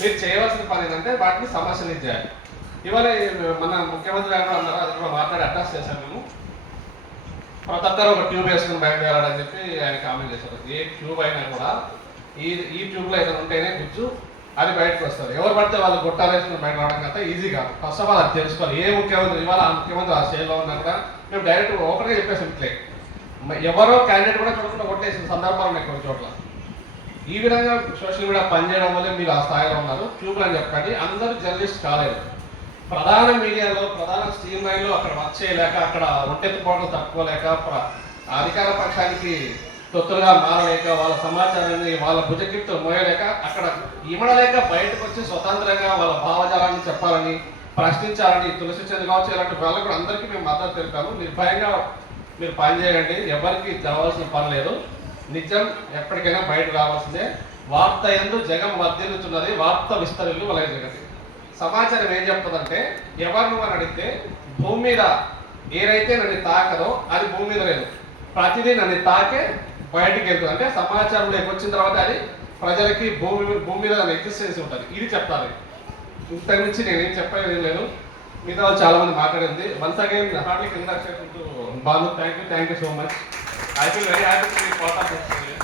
మీరు చేయవలసిన పని ఏంటంటే వాటిని సమస్యలు చేయాలి. ఇవాళ మన ముఖ్యమంత్రి గారు కూడా అన్నారు, అది కూడా మాట్లాడి అడ్రస్ చేశాను మేము. ప్రతి ఒక్కరు ఒక ట్యూబ్ వేసుకుని బయటకు చెప్పి ఆయన కామెంట్ చేశారు. ఏ ట్యూబ్ అయినా కూడా ఈ ట్యూబ్లో ఏదైనా ఉంటేనే గుజ్జు అది బయటకు వస్తారు. ఎవరు పడితే వాళ్ళు గొట్టాలేసుకుని బయట రావడం కదా ఈజీ కాదు. ఫస్ట్ ఆఫ్ ఆల్ అది తెలుసుకోవాలి. ఏ ముఖ్యమంత్రి ఇవాళ ఆ ముఖ్యమంత్రి ఆ స్టేజ్లో ఉన్నా కూడా మేము డైరెక్ట్ ఒకటే చెప్పేసాం ఇట్లే. ఎవరో క్యాండిడేట్ కూడా చూడకుండా కొట్టేసిన సందర్భాలు ఉన్నాయి కొన్ని చోట్ల. ఈ విధంగా సోషల్ మీడియా పనిచేయడం వల్లే మీరు ఆ స్థాయిలో ఉన్నారు. ట్యూబ్లు అని చెప్పండి, అందరూ జర్నలిస్ట్ కాలేదు. ప్రధాన మీడియాలో ప్రధాన స్ట్రీమ్ లైన్లో అక్కడ వర్క్ చేయలేక, అక్కడ ఒంటెత్తుకోవడం తట్టుకోలేక, అధికార పక్షానికి తొత్తులుగా మారలేక, వాళ్ళ సమాచారాన్ని వాళ్ళ భుజకిత్తు మోయలేక, అక్కడ ఇమడలేక బయటకు వచ్చి స్వతంత్రంగా వాళ్ళ భావజాలాన్ని చెప్పాలని, ప్రశ్నించాలని తులసి చంద్ర కావచ్చు ఇలాంటి వాళ్ళకు కూడా అందరికీ మేము మద్దతు తెలిపాము. నిర్భయంగా మీరు పని చేయండి, ఎవరికి కావాల్సిన పని లేదు. నిజం ఎప్పటికైనా బయట రావాల్సిందే. వార్త ఎందు జగం వర్ధిల్లుతున్నది, వార్త విస్తరిల్లు వలయ జగతి. సమాచారం ఏం చెప్తుందంటే, ఎవరు నువ్వు అని అడిగితే, భూమి మీద ఏదైతే నన్ను తాకదో అది భూమి మీద లేదు, ప్రతిదీ నన్ను తాకే బయటికి వెళ్తుంది. అంటే సమాచారం వచ్చిన తర్వాత అది ప్రజలకి భూమి మీద ఎగ్జిస్టెన్స్ ఉంటుంది. ఇది చెప్పాలి. ఇంతకు మించి నేనేం చెప్పేది లేదు. మిగతా వాళ్ళు చాలా మంది మాట్లాడింది. Once again heartly congratulation to Balu. Thank you so much. I feel very happy to be part of this.